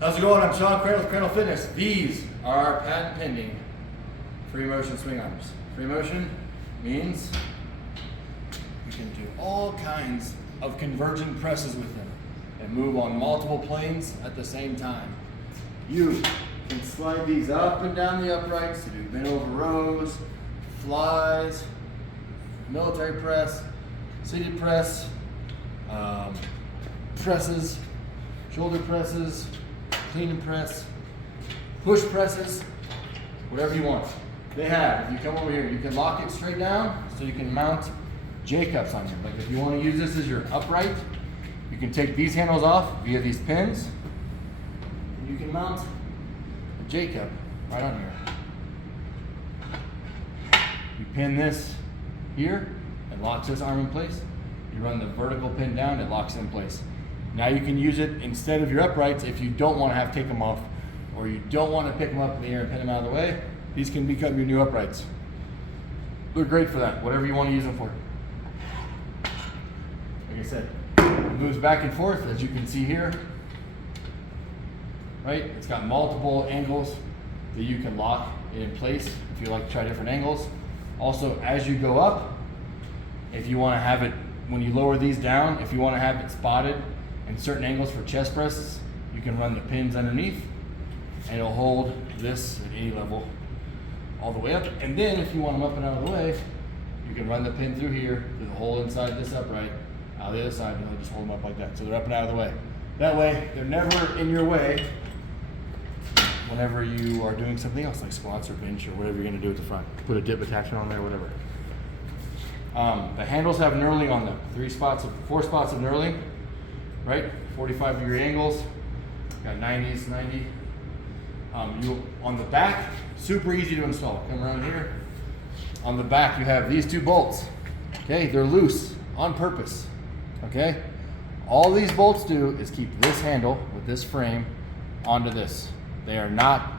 How's it going? I'm Sean Crandall with Crandall Fitness. These are our patent pending free motion swing arms. Free motion means you can do all kinds of convergent presses with them and move on multiple planes at the same time. You can slide these up and down the uprights to do bent over rows, flies, military press, seated press, presses, shoulder presses, clean and press, push presses, whatever you want. They have, if you come over here, you can lock it straight down so you can mount J-cups on here. Like if you want to use this as your upright, you can take these handles off via these pins, and you can mount a J-cup right on here. You pin this here, it locks this arm in place. You run the vertical pin down, it locks it in place. Now you can use it instead of your uprights if you don't want to have to take them off, or you don't want to pick them up in the air and pin them out of the way. These can become your new uprights. They're great for that, whatever you want to use them for. Like I said, it moves back and forth, as you can see here. Right? It's got multiple angles that you can lock it in place if you like to try different angles. Also, as you go up, if you want to have it, when you lower these down, if you want to have it spotted in certain angles for chest presses, you can run the pins underneath and it'll hold this at any level all the way up. And then if you want them up and out of the way, you can run the pin through here to the hole inside this upright, out the other side, and you'll just hold them up like that. So they're up and out of the way. That way, they're never in your way whenever you are doing something else like squats or bench or whatever you're going to do at the front. Put a dip attachment on there, whatever. The handles have knurling on them. 4 spots of knurling, right? 45-degree angles. Got 90s, 90. On the back, super easy to install. Come around here. On the back, you have these 2 bolts. Okay, they're loose on purpose. Okay, all these bolts do is keep this handle with this frame onto this. They are not.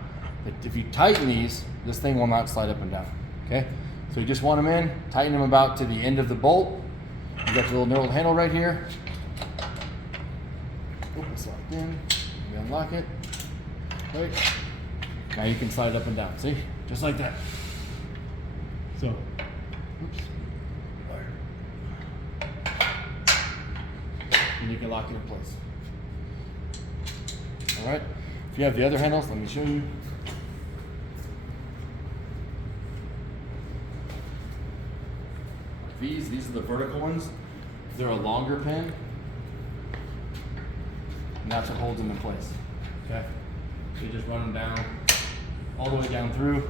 If you tighten these, this thing will not slide up and down. Okay. So you just want them in, tighten them about to the end of the bolt. You got your little knurled handle right here. It's locked in. You unlock it. Right. Now you can slide it up and down. See? Just like that. So, oops. And you can lock it in place. All right. If you have the other handles, let me show you. These are the vertical ones. They're a longer pin, and that's what holds them in place. Okay, so you just run them down, all the way down through.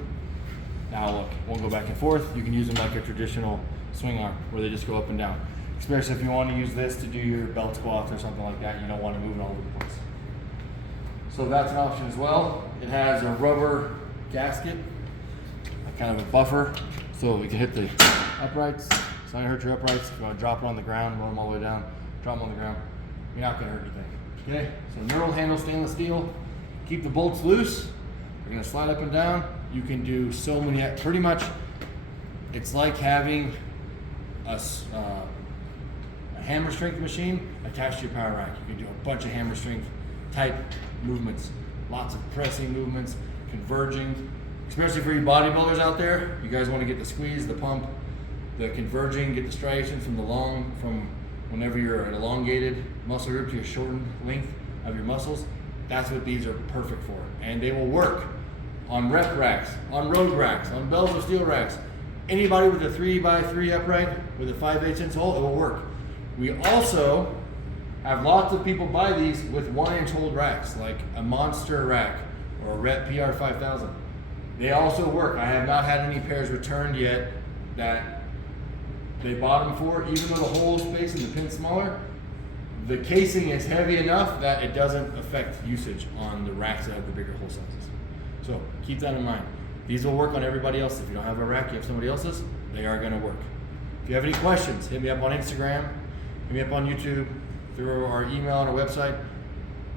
Now look, won't go back and forth. You can use them like a traditional swing arm, where they just go up and down. Especially if you want to use this to do your belt squats or something like that, you don't want to move it all over the place. So that's an option as well. It has a rubber gasket, like kind of a buffer, so we can hit the uprights. It's not gonna hurt your uprights. If you want to drop it on the ground, roll them all the way down, drop them on the ground, you're not gonna hurt anything. Okay, so knurled handle stainless steel. Keep the bolts loose. You're gonna slide up and down. You can do so many, pretty much, it's like having a hammer strength machine attached to your power rack. You can do a bunch of hammer strength type movements, lots of pressing movements, converging, especially for you bodybuilders out there. You guys want to get the squeeze, the pump, the converging, get the striations from whenever you're an elongated muscle group to a shortened length of your muscles. That's what these are perfect for. And they will work on rep racks, on road racks, on bells of steel racks. Anybody with a 3x3 upright with a 5/8" hole, it will work. We also have lots of people buy these with 1-inch hold racks, like a Monster rack or a Rep PR 5000. They also work. I have not had any pairs returned yet that they bought them for, even though the hole space and the pin's smaller. The casing is heavy enough that it doesn't affect usage on the racks that have the bigger hole sizes. So keep that in mind. These will work on everybody else. If you don't have a rack, you have somebody else's, they are gonna work. If you have any questions, hit me up on Instagram, hit me up on YouTube, through our email on our website,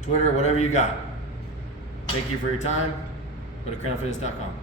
Twitter, whatever you got. Thank you for your time. Go to crandallfitness.com.